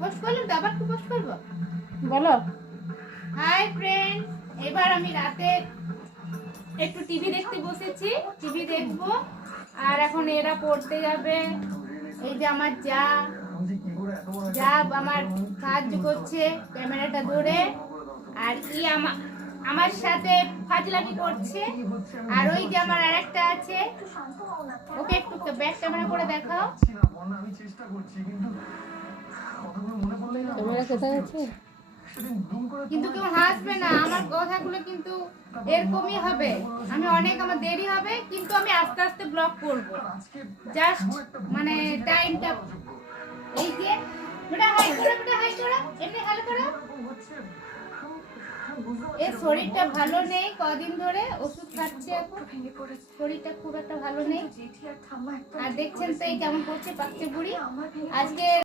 Post করলাম তো আবার কি পোস্ট করবো? বলো। হাই ফ্রেন্ড, এবার আমি রাতে একটু টিভি দেখতে বসেছি, টিভি দেখবো। আর এখন এরা পড়তে যাবে। এই যে আমার যা যা আমার সাহায্য করছে ক্যামেরাটা ধরে, আর ই আমার সাথে ফাজলামি করছে। আর ওই যে আমার আরেকটা আছে, ওকে একটু ব্যাক ক্যামেরা করে দেখাও। ক্যামেরা কোথায় আছে? কিন্তু কেউ হাসবে না, আমার কথাগুলো কিন্তু এরকমই হবে। আমি অনেক আমার দেরি হবে, কিন্তু আমি আস্তে আস্তে ব্লগ করব। জাস্ট মানে টাইমটা। এই যে বেটা হাই করো, বেটা হাই করো, এমনি হ্যালো করো। এর শরীরটা ভালো নেই, কদিন ধরে ওষুধ খাচ্ছে, এখন শরীরটা খুব একটা ভালো নেই। আর দেখছেন তো এই কেমন করছে, পাচ্ছে বুড়ি। আজকে